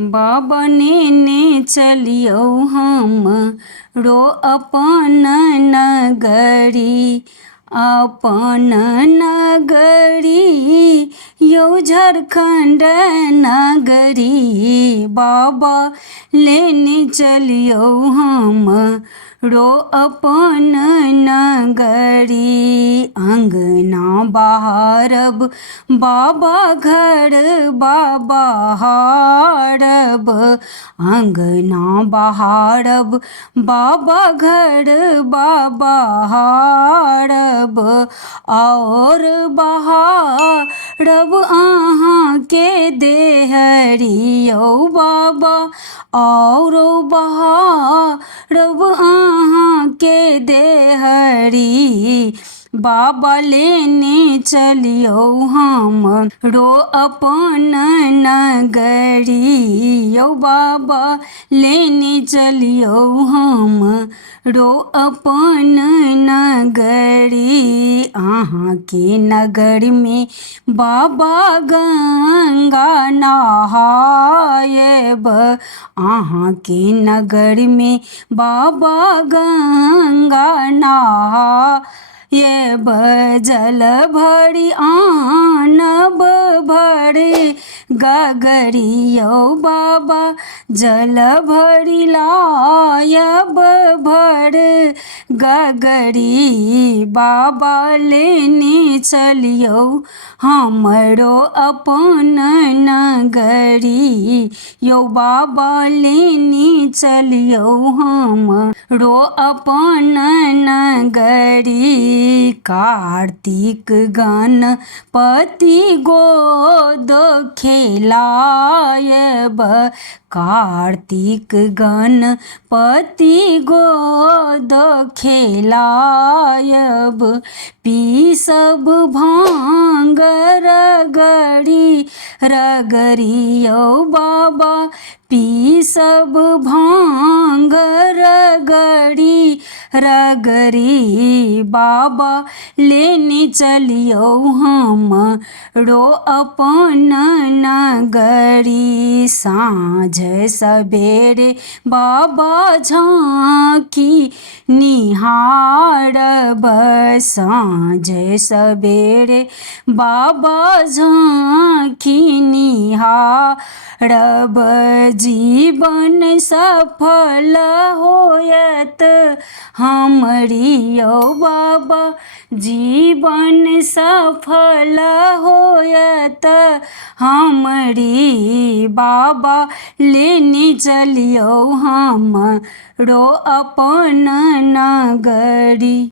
बाबा ने चलियौ हम रो अपन नगरी, अपन नगरी यौ झारखंड नगरी। बाबा लेने चलियौ हम रो अपन नगरी, अंगना बहारब बाबा घर बाबा हारब, अंगना बहारब बाबा घर बाबा हारब, और बहारब अहाँ के देहरी यौ बाबा, और बहारब अहाँ के देहरी। बाबा लेने चलियौ हम रो अपन नगरी, यौ बाबा लेने चलियौ हम रो अपन नगरी। अहाँ के नगर में बाबा गंगा नहायब, अहाँ के नगर में बाबा गंगा नहायब, जल भरी आनब भरे गगरी यौ बाबा, जल भरी लायब भर गगरी। बाबा लेने चलियौ हमरो अपन नगरी, यौ बाबा लेने चलियौ हमरो अपन नगरी। कार्तिक गणपति गोद खेलायब, कार्तिक गणपति गोद खेलायब, पीसब भांग रगड़ी रगड़ी यौ बाबा, पीसब भांग रगड़ी रगड़ी। बाबा लेने चलियौ हम रो अपन नगरी, साँझ सबेरे बाबा झांकी निहारब, साँझ सबेरे बाबा झांकी निहारब, जीवन सफल होयत हमरी यौ बाबा, जीवन सफल होयत हमरी। बाबा लेने चलियौ हम रो अपन नगरी।